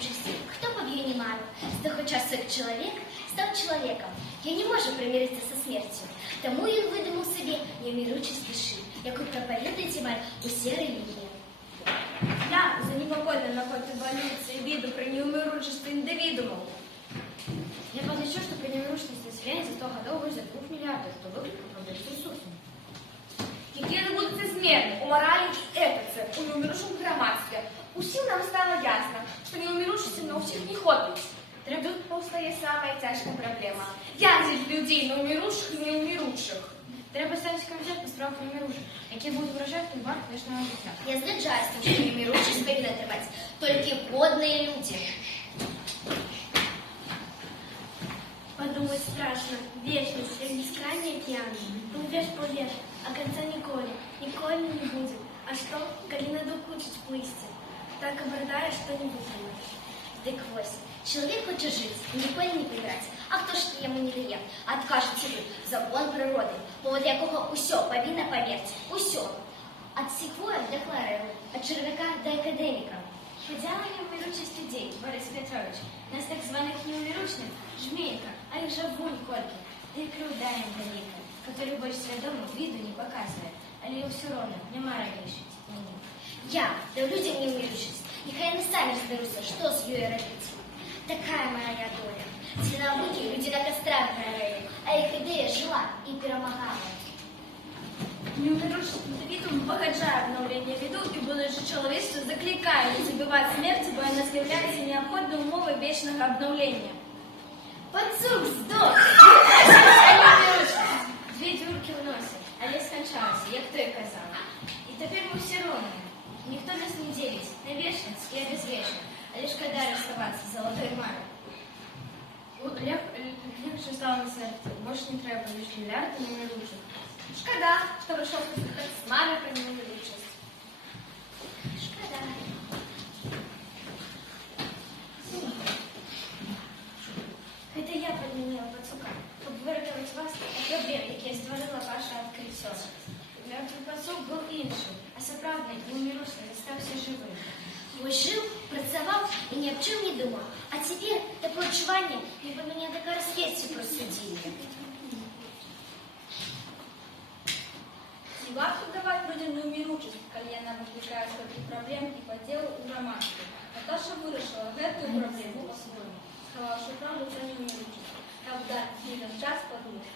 невмиручести. Хто б її не марив, хоча сик чоловік став чоловіком. Я не можу примиритися со смертю. Тому він видумав собі невмиручість душі, яку проповідують мать усі релігії. Я занепокоєна насчет эволюции виду при неумиручести индивидуумов. Я подозреваю, что при невмиручести населения за 100 годов выживет 2 миллиардов, кто выглядит как ресурсом. Які не будуть зміни у моралі і етиці, у неумиручому громадстві. Усім нам стало ясно, що неумиручості на усіх не хватить. Тут постає самая тяжкая проблема. Я делю людей на умируших и неумируших. Треба ставити комітет по справах невмиручих, які будуть вражати тумбар вічного життя. Я згаджаюся, що невмиручість повинна тривати тільки водні люди. Подумать страшно. Вечность, как бескрайний океан. Плывешь по лету, а конца николи не будет. А что, коли надокучить плысти? Так обрыдаешь, что не вытрымаешь. Так ось, чоловік хоче жити, ніколи не помирати. А хто ж йому не дає? Откажеться жити. Закон природи, повод якого усе повинно померти. Усе. От секвоя до хлорелу, от червяка до академіка. Поділа неумиручість людей, Борис Петрович, нас так званих неумиручних, жмейка, а их же вунь кольки, да и крюдаем велика, который больше свідомо виду не показывает, але його все равно нема рішить. Я даю людям невмиручість. Нехай вони самі розберуться, що з нею робити. Така моя доля. Ці науки люди на кострах горели, а їх ідея жила і перемагала. Неумиручесть индивидуум погоджает обновление виду и будущее человечество закликает не забывать смерти, бо она является необходной умовой вечного обновления. Пацук здох! Дві дюрки в носі, але скончалися, як той казав. І тепер ми всі ровні. Ніхто нас не ділить на вічність і обезвічність, а лиш коли розставатися з золотою марою. Легче стало на сердце. Больше не треба лишь миллиард и неумиручесть. Шкода, что пришел контакт с Марой про неумиручесть. Шкода. Это я подменила пацука, чтобы выратовать вас от проблем, які створила ваша відкриття. Мертвий пацук був іншим, а справді неумиручний залишився живим. Ой, жив, працював і ні об чому не думав. А тепер таке відчування, ніби мене така розслідці просудили. Не варто давать людям неумиручесть, коли она возникает столько проблем и по делу у громадства. Наташа вирішила эту проблему по-своему, сказала, что правда це неумиручесть. Когда в час подумать.